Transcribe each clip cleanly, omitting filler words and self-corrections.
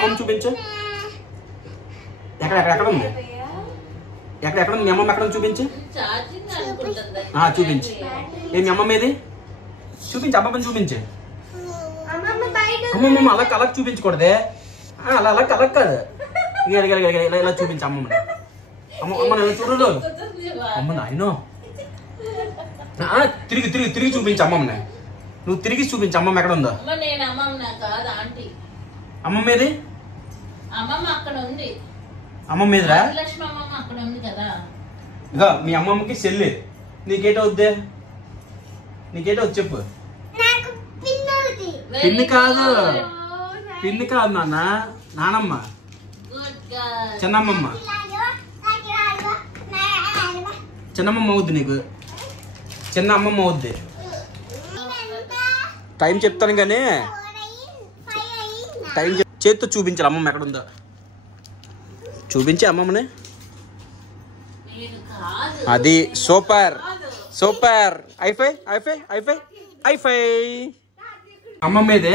అమ్మమ్మ చూపించు. ఎక్కడ ఉంది? ఎక్కడ ఉంది మీ అమ్మమ్మ? ఎక్కడ చూపించు. చూపించు. ఏ మీ అమ్మమ్మ ఏది? చూపించు. అమ్మమ్మని చూపించు. అమ్మమ్మ అలా కలక్ చూపించకూడదే. అలా కలక్ కాదు. ఇలా చూపించు అమ్మమ్మని. అమ్మని ఇలా చూడదు. అమ్మ నాయనో. తిరిగి చూపించు అమ్మమ్మని. నువ్వు తిరిగి చూపించు అమ్మమ్మ ఎక్కడ ఉందో. అమ్మమ్మ ఏది? అమ్మమ్మ ఏదిరా? ఇక మీ అమ్మమ్మకి చెల్లి. నీకేటవుద్దే? నీకేటవుద్ది చెప్పు. పిన్ని కాదు నాన్న, నానమ్మ, చిన్నమ్మమ్మ. చిన్నమ్మమ్మ అవుద్ది నీకు. చిన్న అమ్మమ్మ అవుద్ది. టైం చెప్తాను కానీ టైం చేత్తో చూపించాలి అమ్మమ్మ ఎక్కడ ఉందో. చూపించి అమ్మమ్మని. అది సూపర్. ఐఫై. అమ్మమ్మ ఏదే?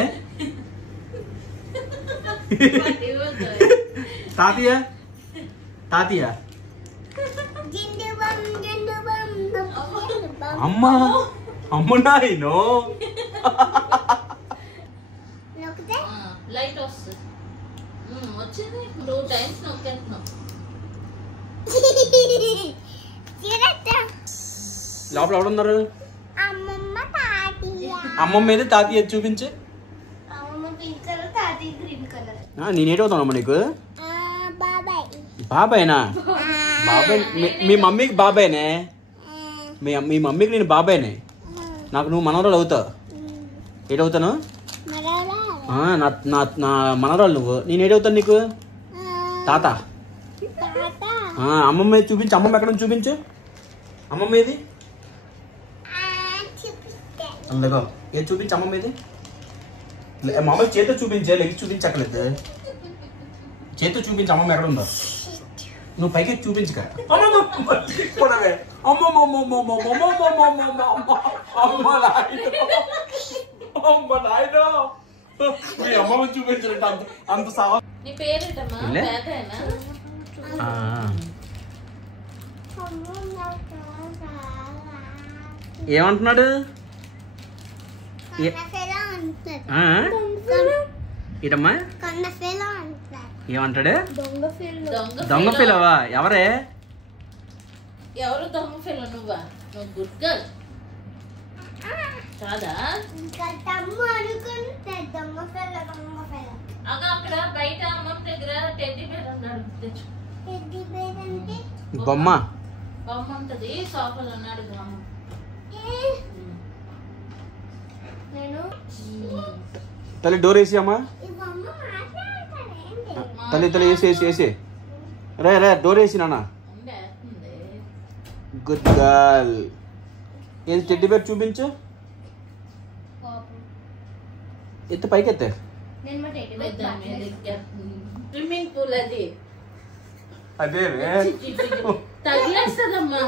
తాతయ్య అమ్మ నాయనో. లైట్ వస్తుంది. వచ్చింది 2 times నొక్కేస్తున్నాం. లోపల ఎవడున్నారు? అమ్మమ్మ ఏది? తాతయ్య చూపించే. నేనేటవుతానమ్మా నీకు? బాబాయ్నా? బాబాయ్. మీ మమ్మీకి బాబాయ్నే. మీ మమ్మీకి నేను బాబాయ్నే. నాకు నువ్వు మనవరాలు అవుతావు. ఏటవుతాను? నా మనవరాలు నువ్వు. నేను ఏటవుతాను నీకు? తాత. అమ్మమ్మ ఏది చూపించు. అమ్మమ్మ ఎక్కడ చూపించు. అమ్మమ్మ ఏది? అందులో ఏది చూపించు. అమ్మమ్మ ఏది? మామూలు చేతితో చూపించే, లెగ్స్ చూపించక్కర్లేదు. చేతితో చూపించు అమ్మమ్మ ఎక్కడ ఉందో. నువ్వు పైకి చూపించక. మీ అమ్మమ్మ చూపించాలంటే అంత సావా. ఏమంటున్నాడు? ఇటమ్మా ఏమంటాడు? దొంగ పిల్లవా? ఎవరే? ఎవరు దొంగ పిల్ల? నువ్వా? నువ్వు గుడ్ గర్ల్ కాదా? అక్కడ బయట అమ్మమ్మ దగ్గర టెడ్డీ బేర్ ఉన్నాడు. బొమ్మ ఉంటది. సోఫాలో ఉన్నాడు. తల్లి డోర్ వేసి అమ్మా. తల్లి వేసి రే డోర్ వేసి నాన్న. Good girl. ఏది టెడ్డీ బేర్ చూపించు. ఎత్తు పైకి ఎత్తే. స్విమ్మింగ్ పూల్ అది. అదే రే తగిలేస్తుందమ్మా.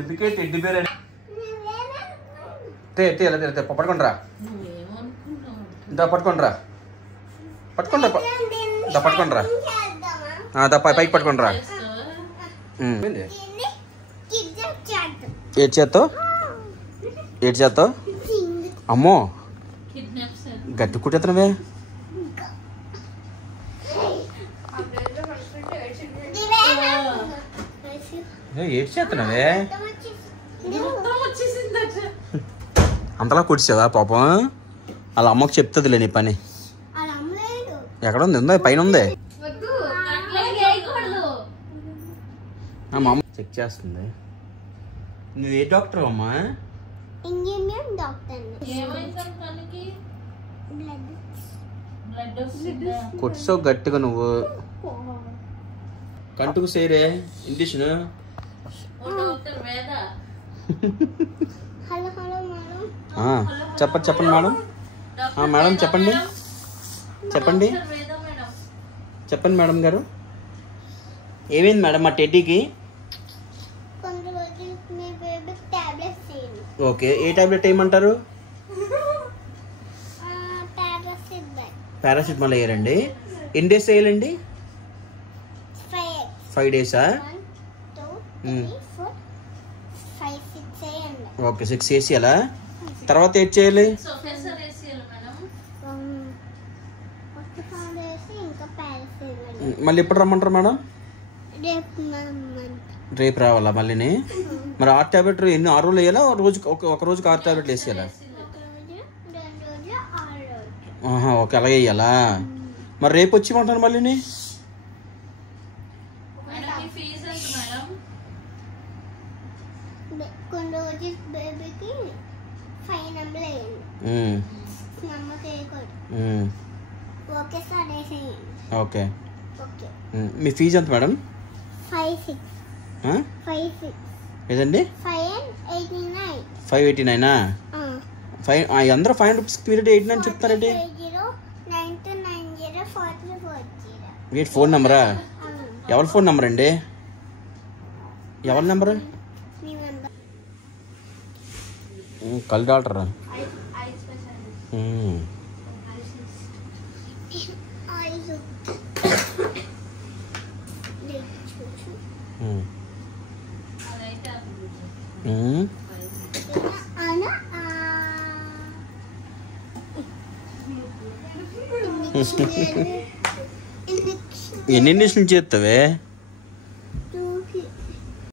ఎందుకే టెడ్డీ బేర్ అని. పట్టుకుంటారా? ఇంత పట్టుకుంటారా? పట్టుకుంటారా? పైకి పట్టుకుంటారా? ఏడు చేత్తో అమ్మో గట్టి కుట్టేతనవే. ఏడు చేస్తున్నావే. అంతలా కుట్టిసావా పాపం? వాళ్ళ అమ్మకు చెప్తుందిలే నీ పని. ఎక్కడ ఉంది? ఉందా? పైన ఉంది. మా అమ్మ చెక్ చేస్తుంది. నువ్వు ఏ డాక్టర్ అమ్మా? కొట్టిసావు గట్టిగా నువ్వు. కంటుకు సేరే ఇండిషన్. చెప్పండి మేడం. మేడం చెప్పండి మేడం గారు. ఏమైంది మేడం మా టెడ్డీకి? ఓకే. ఏ టాబ్లెట్ వేయమంటారు? పారాసిటమాల్ వేయరండి. ఎన్ని డేస్ వేయాలండి? 5 డేసా? ఓకే 6 వేసేయాలా? తర్వాత ఏం చేయాలి? మళ్ళీ ఎప్పుడు రమ్మంటారు మేడం? రేపు రావాలా మళ్ళీని? మరి 6 టాబ్లెట్ ఎన్ని 6 రోజులు వేయాలా? ఒక రోజుకి 6 టాబ్లెట్లు వేసేయాలా? ఓకే అలాగే వేయాలా? మరి రేపు వచ్చిమంటాను మళ్ళీని? ఓకే మీ ఫీజు ఎంత మేడం? 5-6 ఏదండి? 589. అందరూ 500 రూపీస్ పీరియడ్ 89 చెప్తారండి. వీటి ఫోన్ నెంబరా? ఎవరి ఫోన్ నెంబర్ అండి? ఎవరి నెంబరు? కళ్ళు డాక్టరా? ఎన్ని ఇంజక్షన్లు చేస్తావే?